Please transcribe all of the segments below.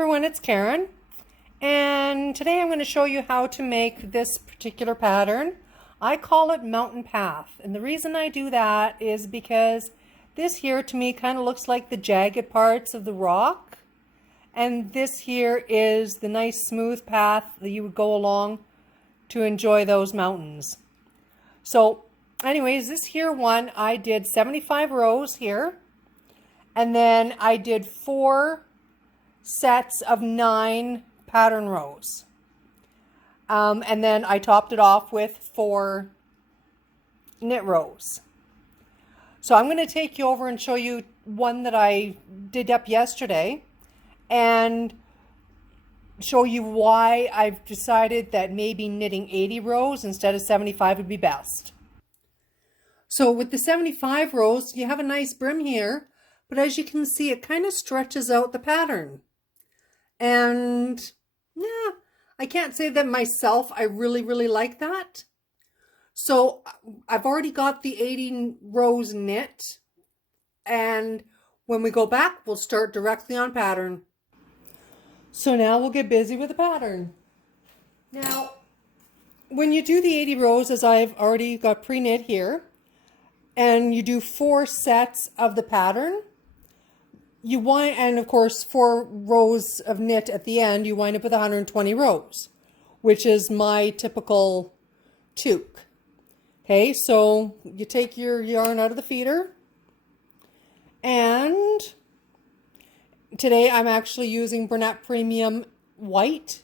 everyone, it's Karen, and today I'm going to show you how to make this particular pattern. I call it Mountain Path, and the reason I do that is because this here to me kind of looks like the jagged parts of the rock, and this here is the nice smooth path that you would go along to enjoy those mountains. So anyways, this here one I did 75 rows here, and then I did 4 sets of 9 pattern rows, and then I topped it off with 4 knit rows. So I'm going to take you over and show you one that I did up yesterday and show you why I've decided that maybe knitting 80 rows instead of 75 would be best. So with the 75 rows, you have a nice brim here, but as you can see, it kind of stretches out the pattern. And yeah, I can't say that myself, I really like that. So I've already got the 80 rows knit, and when we go back, we'll start directly on pattern. So now we'll get busy with the pattern. Now, when you do the 80 rows, as I've already got pre-knit here, and you do 4 sets of the pattern, you wind, and of course 4 rows of knit at the end, you wind up with 120 rows, which is my typical toque. Okay, so you take your yarn out of the feeder, and today I'm actually using Bernat Premium White,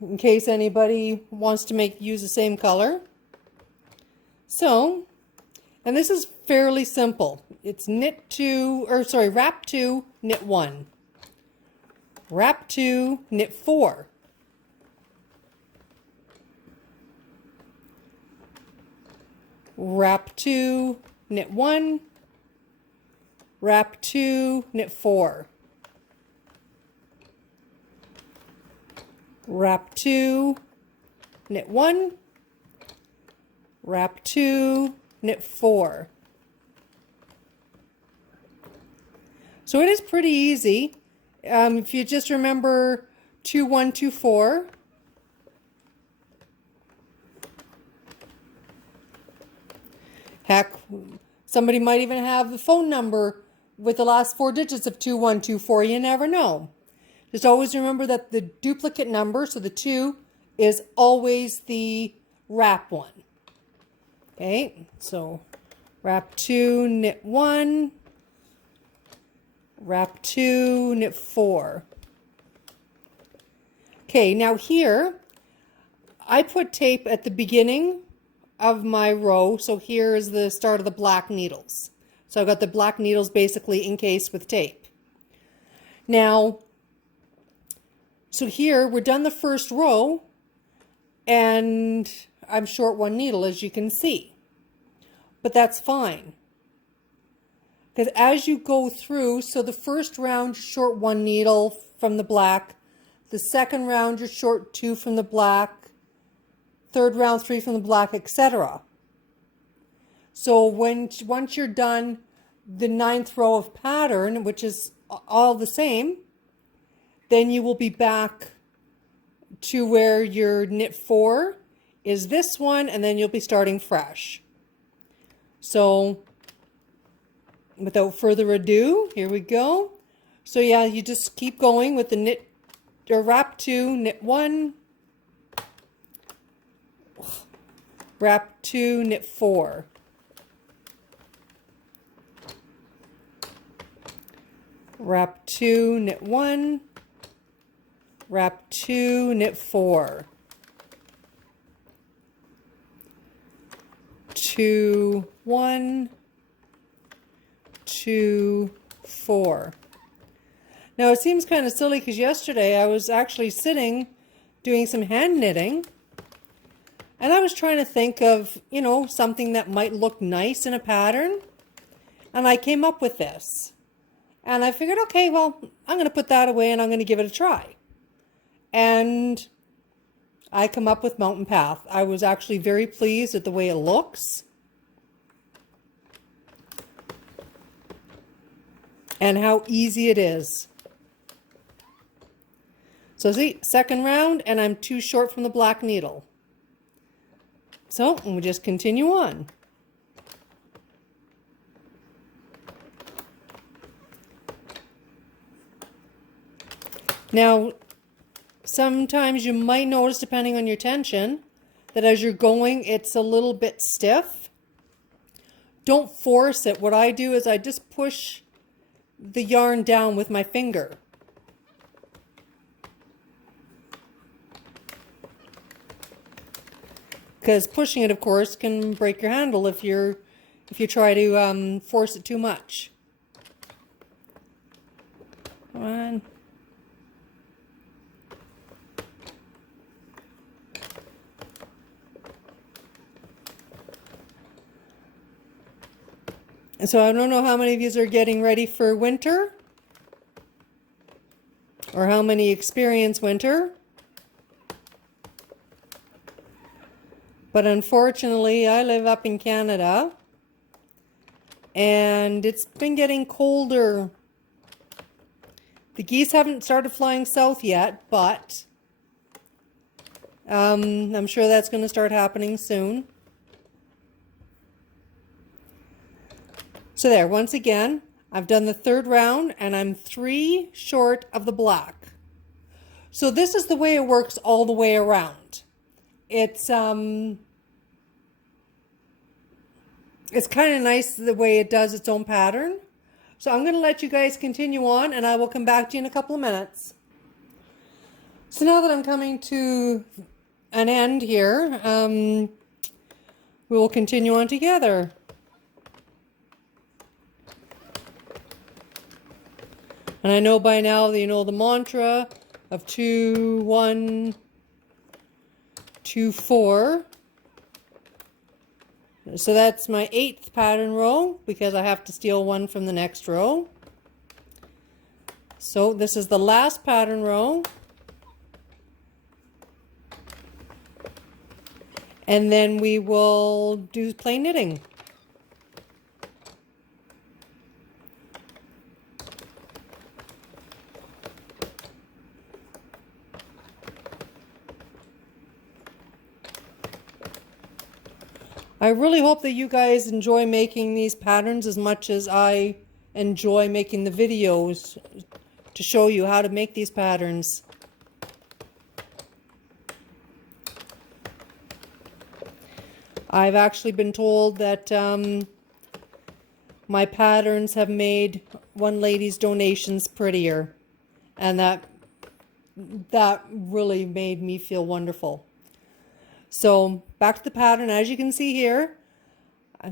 in case anybody wants to use the same color. So, and this is fairly simple. It's wrap 2, knit 1. Wrap 2, knit 4. Wrap 2, knit 1. Wrap 2, knit 4. Wrap 2, knit 1. Wrap 2, knit 4. So it is pretty easy. If you just remember 2, 1, 2, 4. Heck, somebody might even have the phone number with the last 4 digits of 2, 1, 2, 4. You never know. Just always remember that the duplicate number, so the 2, is always the wrap one. Okay, so wrap 2, knit 1. Wrap 2, knit 4. Okay, now here I put tape at the beginning of my row, so here is the start of the black needles. So I've got the black needles basically encased with tape. Now, so here we're done the first row, and I'm short 1 needle, as you can see, but that's fine. Because as you go through, so the first round you're short 1 needle from the black, the second round you're short 2 from the black, third round 3 from the black, etc. So once you're done the 9th row of pattern, which is all the same, then you will be back to where your knit 4 is this one, and then you'll be starting fresh. So without further ado, here we go. So yeah, you just keep going with the knit or wrap 2, knit 1, wrap 2, knit 4. Wrap 2, knit 1, wrap 2, knit 4. 2, 1, 2, 4. Now it seems kind of silly because yesterday I was actually sitting doing some hand knitting, and I was trying to think of, something that might look nice in a pattern, and I came up with this. And I figured, okay, well, I'm going to put that away and I'm going to give it a try. And I come up with Mountain Path. I was actually very pleased at the way it looks. And how easy it is. So see, second round, and I'm too short from the black needle. So we'll just continue on. Now, sometimes you might notice, depending on your tension, that as you're going, it's a little bit stiff. Don't force it. What I do is I just push the yarn down with my finger. Because pushing it, of course, can break your handle if you try to force it too much. Come on. And so I don't know how many of you are getting ready for winter, or how many experience winter. But unfortunately, I live up in Canada, and it's been getting colder. The geese haven't started flying south yet, but I'm sure that's going to start happening soon. So there, once again, I've done the third round, and I'm 3 short of the black. So this is the way it works all the way around. It's kind of nice the way it does its own pattern. So I'm going to let you guys continue on, and I will come back to you in a couple of minutes. So now that I'm coming to an end here, we will continue on together. And I know by now that you know the mantra of 2, 1, 2, 4. So that's my 8th pattern row, because I have to steal one from the next row. So this is the last pattern row. And then we will do plain knitting. I really hope that you guys enjoy making these patterns as much as I enjoy making the videos to show you how to make these patterns. I've actually been told that my patterns have made one lady's donations prettier, and that really made me feel wonderful. So back to the pattern. As you can see here,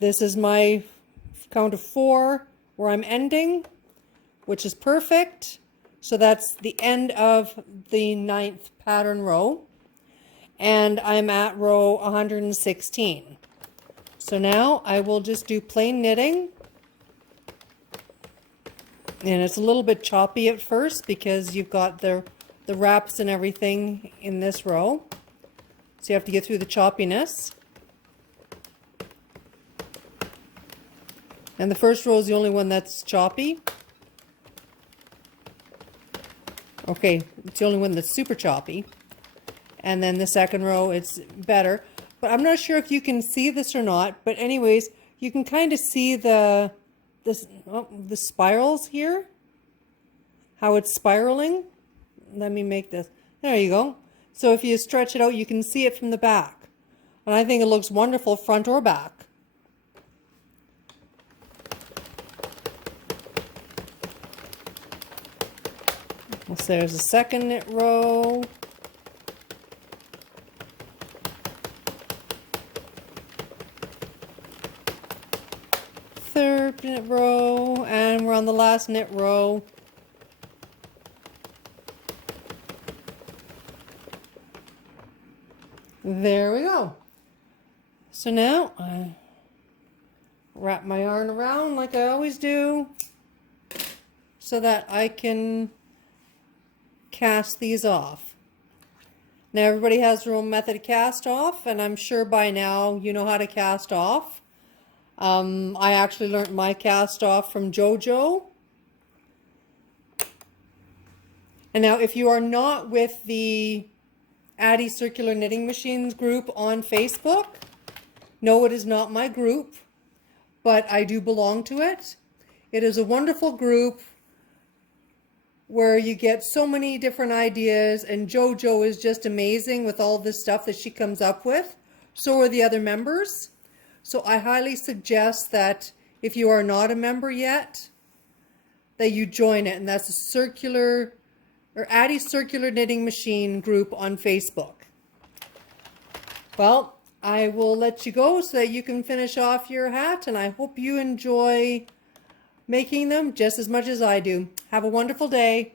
this is my count of 4 where I'm ending, which is perfect. So that's the end of the 9th pattern row, and I'm at row 116. So now I will just do plain knitting, and it's a little bit choppy at first because you've got the wraps and everything in this row. So you have to get through the choppiness. And the first row is the only one that's choppy. Okay, it's the only one that's super choppy. And then the second row, it's better. But I'm not sure if you can see this or not. But anyways, you can kind of see the spirals here. How it's spiraling. Let me make this. There you go. So if you stretch it out, you can see it from the back. And I think it looks wonderful front or back. So there's a second knit row. Third knit row, and we're on the last knit row. There we go. So now I wrap my yarn around like I always do so that I can cast these off. Now everybody has their own method of cast off, and I'm sure by now you know how to cast off. I actually learned my cast off from JoJo. And now if you are not with the Addie Circular Knitting Machines group on Facebook, no, it is not my group, but I do belong to it. It is a wonderful group where you get so many different ideas, and JoJo is just amazing with all this stuff that she comes up with. So are the other members. So I highly suggest that if you are not a member yet, that you join it, and that's a circular or Addie Circular Knitting Machine group on Facebook. Well, I will let you go so that you can finish off your hat, and I hope you enjoy making them just as much as I do. Have a wonderful day.